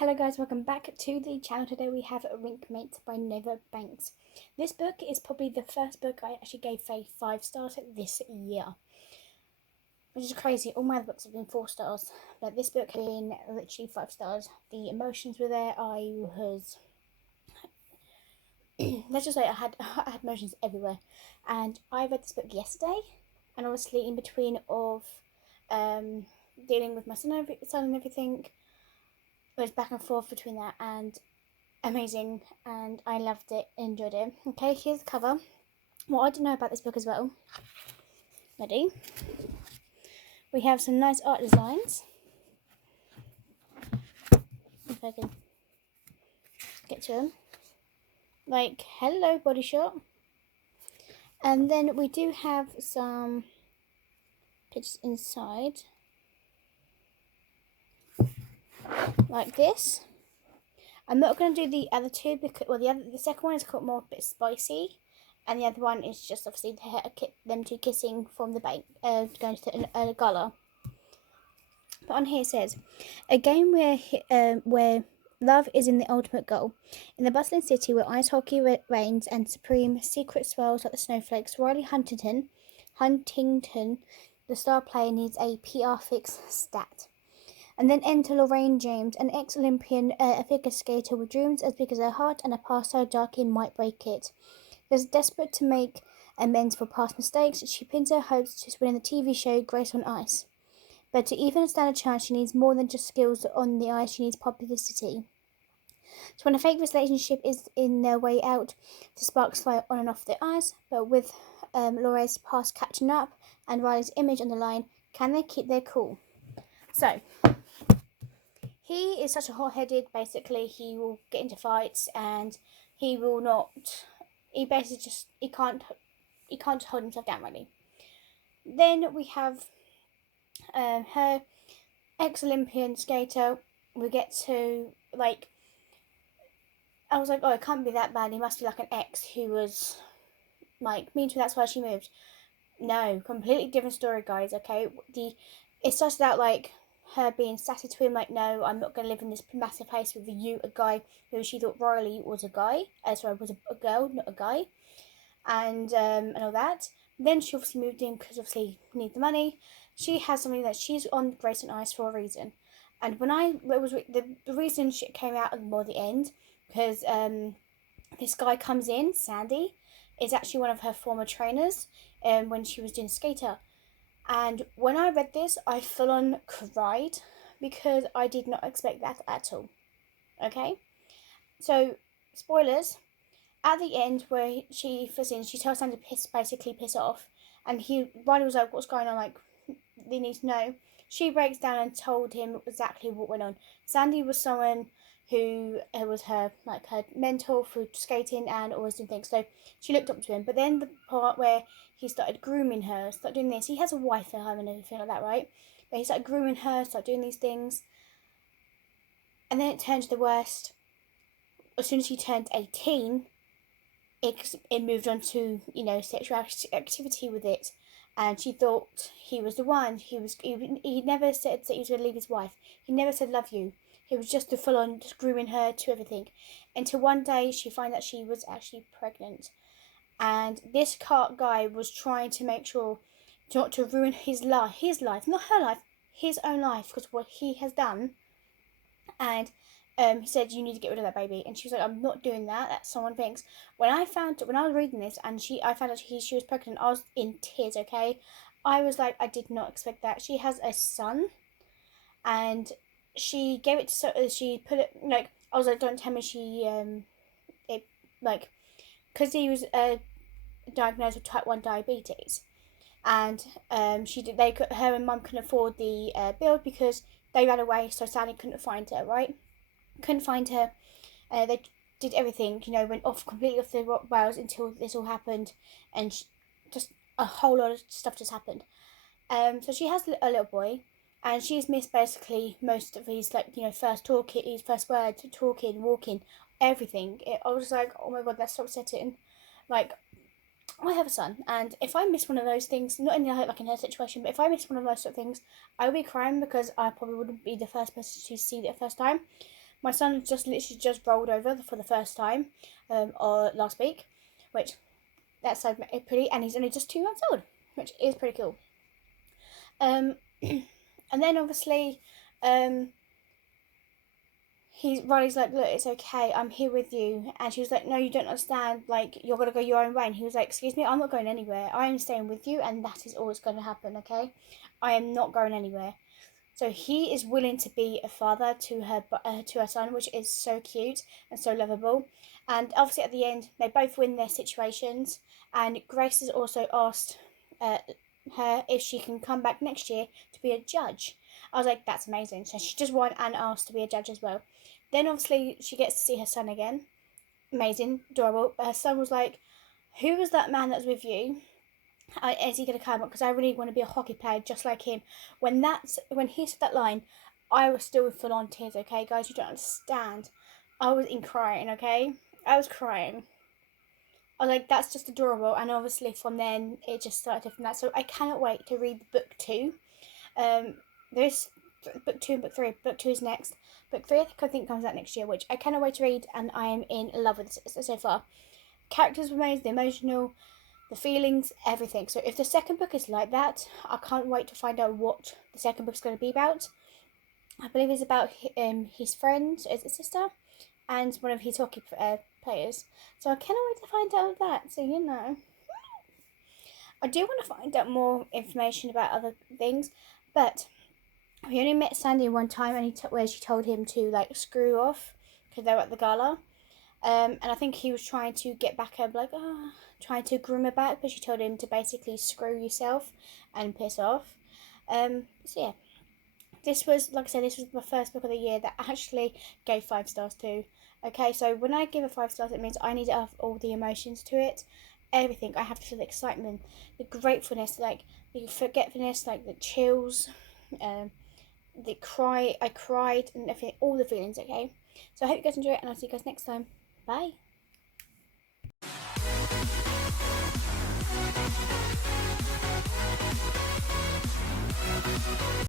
Hello guys, welcome back to the channel. Today we have Rinkmates by Nova Banks. This book is probably the first book I actually gave a 5 stars this year. Which is crazy, all my other books have been 4 stars, but this book has been literally 5 stars. The emotions were there, let's just say I had emotions everywhere. And I read this book yesterday, and obviously in between of dealing with my son and everything, it was back and forth between that, and amazing, and I loved it, enjoyed it. Okay, here's the cover. What I didn't know about this book as well, ready? We have some nice art designs. If I can get to them. Like, hello, Body Shop. And then we do have some pictures inside. Like this. I'm not going to do the other two because, well, the second one is called more a bit spicy, and the other one is just obviously them two kissing from the bank, going to a gala. But on here it says, a game where love is in the ultimate goal. In the bustling city where ice hockey reigns and supreme secret swirls like the snowflakes, Riley Huntington, the star player, needs a PR fix stat. And then enter Lorraine James, an ex-Olympian figure skater with dreams as big as her heart and a past so dark it might break it. Desperate to make amends for past mistakes, she pins her hopes to win in the TV show Grace on Ice. But to even stand a chance, she needs more than just skills on the ice, she needs publicity. So when a fake relationship is in their way out, the sparks fly on and off the ice, but with Lorraine's past catching up and Riley's image on the line, can they keep their cool? So, he is such a hot-headed, basically, he will get into fights and he will not, he basically just, he can't hold himself down really. Then we have her ex-Olympian skater. We get to, like, I was like, oh, it can't be that bad. He must be like an ex who was like mean to her. That's why she moved. No, completely different story, guys. Okay, it started out like her being sassy to him, like, no, I'm not going to live in this massive place with you, a guy who she thought Riley was a guy. Sorry, was a girl, not a guy, and all that. Then she obviously moved in because obviously need the money. She has something that she's on Grace and Ice for a reason, and when the reason she came out at more the end, because this guy comes in, Sandy, is actually one of her former trainers when she was doing skater. And when I read this, I full on cried because I did not expect that at all. Okay? So, spoilers. At the end, where she tells Sandy to piss off, and Riley was like, what's going on? Like, they need to know. She breaks down and told him exactly what went on. Sandy was someone who was her mentor for skating and always doing things. So she looked up to him. But then the part where he started grooming her, started doing this. He has a wife at home and everything like that, right? But he started grooming her, started doing these things. And then it turned to the worst. As soon as she turned 18, it moved on to, sexual activity with it. And she thought he was the one. He never said that he was going to leave his wife. He never said love you. He was just full on just grooming her to everything. Until one day she found that she was actually pregnant. And this guy was trying to make sure not to ruin his life, not her life, his own life, because what he has done. And he said, you need to get rid of that baby. And she was like, I'm not doing that. That's someone thinks. When I was reading this and I found out she was pregnant, I was in tears, okay? I was like, I did not expect that. She has a son. And she gave it to, she put it, like, I was like, don't tell me because he was diagnosed with type 1 diabetes. And her and mum couldn't afford the bill because they ran away, so Sally couldn't find her, right? Couldn't find her. They did everything, went completely off the rails until this all happened, and just a whole lot of stuff just happened. So she has a little boy, and she's missed basically most of his his first words, talking, walking, everything. I was like, oh my god, that's so upsetting. Like, I have a son, and if I miss one of those things, not in her situation, but if I miss one of those sort of things, I would be crying because I probably wouldn't be the first person to see it the first time. My son just literally just rolled over for the first time, or last week, which that's so pretty, and he's only just 2 months old, which is pretty cool. Um, and then obviously, Riley's like, look, it's okay, I'm here with you. And she was like, no, you don't understand, like, you're gonna go your own way. And he was like, excuse me, I'm not going anywhere. I am staying with you, and that is all that's gonna happen, okay? I am not going anywhere. So he is willing to be a father to her son, which is so cute and so lovable. And obviously, at the end, they both win their situations. And Grace has also asked her if she can come back next year to be a judge. I was like, that's amazing. So she just won and asked to be a judge as well. Then obviously she gets to see her son again. Amazing, adorable. But her son was like, who was that man that was with you? Is he going to come up? Because I really want to be a hockey player just like him. When he said that line, I was still full on tears, okay, guys? You don't understand. I was in crying, okay? I was crying. I was like, that's just adorable. And obviously from then, it just started from that. So I cannot wait to read book 2. There's book 2 and book 3. Book 2 is next. Book 3 I think comes out next year, which I cannot wait to read, and I am in love with it so far. Characters were made, the emotional, the feelings, everything. So if the second book is like that, I can't wait to find out what the second book's going to be about. I believe it's about his friend, is it sister, and one of his hockey players. So I cannot wait to find out that. So I do want to find out more information about other things, but we only met Sandy one time, and where she told him to like screw off because they were at the gala. And I think he was trying to get back at her, like, trying to groom her back, but she told him to basically screw yourself and piss off. So yeah, this was, like I said, this was my first book of the year that I actually gave 5 stars to. Okay, so when I give it 5 stars, it means I need to have all the emotions to it. Everything. I have to feel the excitement, the gratefulness, like the forgetfulness, like the chills, the cry. I cried and everything, all the feelings. Okay, so I hope you guys enjoy it, and I'll see you guys next time. Bye.